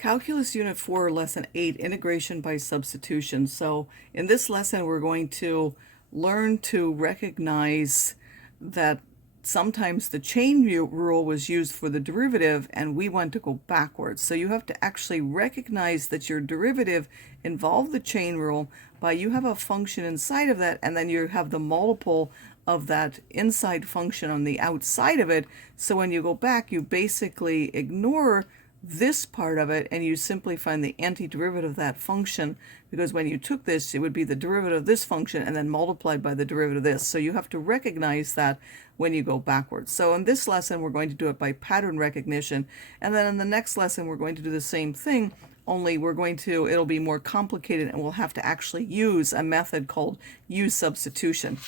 Calculus Unit 4, Lesson 8, Integration by Substitution. So in this lesson, we're going to learn to recognize that sometimes the chain rule was used for the derivative and we want to go backwards. So you have to actually recognize that your derivative involved the chain rule by you have a function inside of that and then you have the multiple of that inside function on the outside of it. So when you go back, you basically ignore this part of it and you simply find the antiderivative of that function, because when you took this, it would be the derivative of this function and then multiplied by the derivative of this. So you have to recognize that when you go backwards. So in this lesson, we're going to do it by pattern recognition, and then in the next lesson, we're going to do the same thing, only it'll be more complicated and we'll have to actually use a method called use substitution.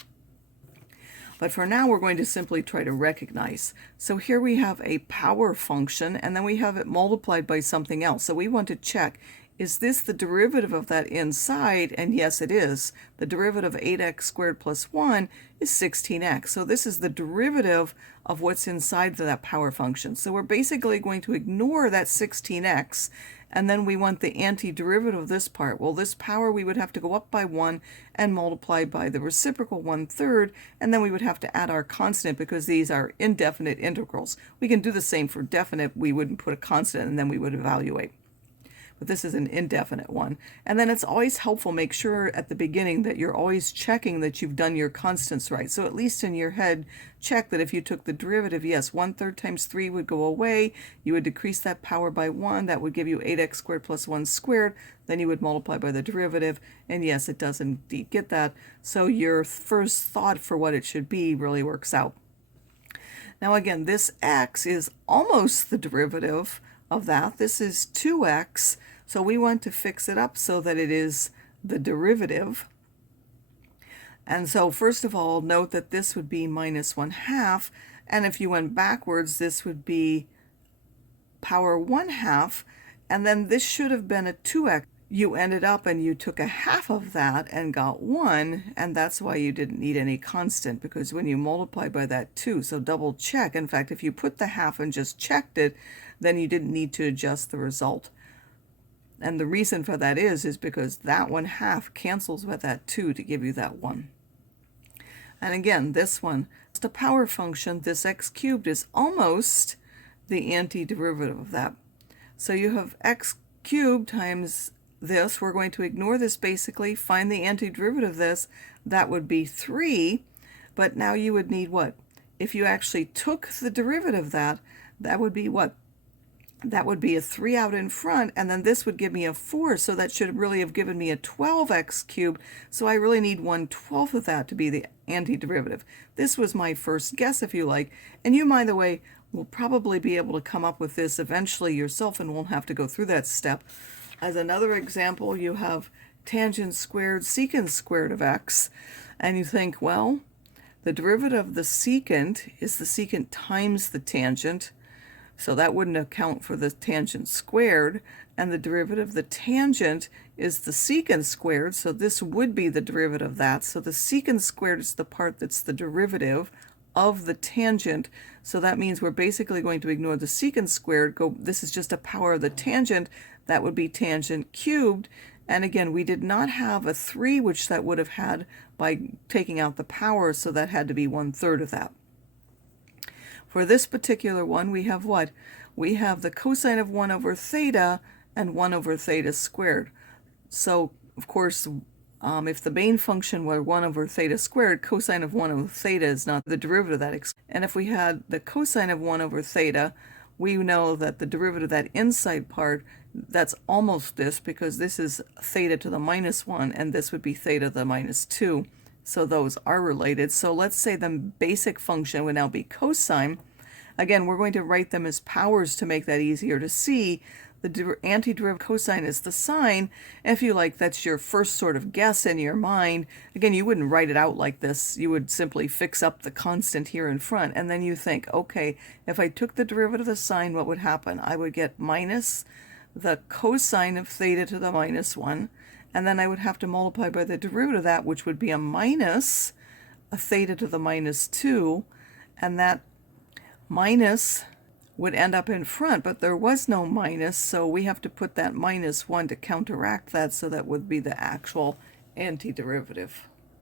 But for now, we're going to simply try to recognize. So here we have a power function, and then we have it multiplied by something else. So we want to check, is this the derivative of that inside? And yes, it is. The derivative of 8x squared plus 1 is 16x. So this is the derivative of what's inside that power function. So we're basically going to ignore that 16x, and then we want the antiderivative of this part. Well, this power, we would have to go up by 1 and multiply by the reciprocal 1/3, and then we would have to add our constant because these are indefinite integrals. We can do the same for definite. We wouldn't put a constant and then we would evaluate. But this is an indefinite one. And then it's always helpful, make sure at the beginning that you're always checking that you've done your constants right. So at least in your head, check that if you took the derivative, yes, 1/3 times 3 would go away. You would decrease that power by 1. That would give you 8x squared plus 1 squared. Then you would multiply by the derivative. And yes, it does indeed get that. So your first thought for what it should be really works out. Now again, this x is almost the derivative of that. This is 2x. So we want to fix it up so that it is the derivative. And so first of all, note that this would be minus 1/2. And if you went backwards, this would be power 1/2. And then this should have been a 2x. You ended up and you took a half of that and got 1. And that's why you didn't need any constant, because when you multiply by that 2, so double check. In fact, if you put the half and just checked it, then you didn't need to adjust the result. And the reason for that is because that 1/2 cancels with that 2 to give you that 1. And again, this one, it's a power function. This x cubed is almost the antiderivative of that. So you have x cubed times this. We're going to ignore this basically, find the antiderivative of this. That would be 3. But now you would need what? If you actually took the derivative of that, that would be what? That would be a 3 out in front, and then this would give me a 4, so that should really have given me a 12x cubed, so I really need 1/12 of that to be the antiderivative. This was my first guess, if you like, and you, by the way, will probably be able to come up with this eventually yourself and won't have to go through that step. As another example, you have tangent squared, secant squared of x, and you think, well, the derivative of the secant is the secant times the tangent. So that wouldn't account for the tangent squared, and the derivative of the tangent is the secant squared, so this would be the derivative of that. So the secant squared is the part that's the derivative of the tangent, so that means we're basically going to ignore the secant squared. This is just a power of the tangent. That would be tangent cubed, and again, we did not have a 3, which that would have had by taking out the power, so that had to be 1/3 of that. For this particular one, we have what? We have the cosine of 1 over theta and 1 over theta squared. So, of course, if the main function were 1 over theta squared, cosine of 1 over theta is not the derivative of that. And if we had the cosine of 1 over theta, we know that the derivative of that inside part, that's almost this, because this is theta to the minus 1, and this would be theta to the minus 2. So those are related. So let's say the basic function would now be cosine. Again, we're going to write them as powers to make that easier to see. The antiderivative cosine is the sine. If you like, that's your first sort of guess in your mind. Again, you wouldn't write it out like this. You would simply fix up the constant here in front. And then you think, okay, if I took the derivative of the sine, what would happen? I would get minus the cosine of theta to the minus 1. And then I would have to multiply by the derivative of that, which would be a minus a theta to the minus 2. And that minus would end up in front, but there was no minus, so we have to put that minus 1 to counteract that, so that would be the actual antiderivative.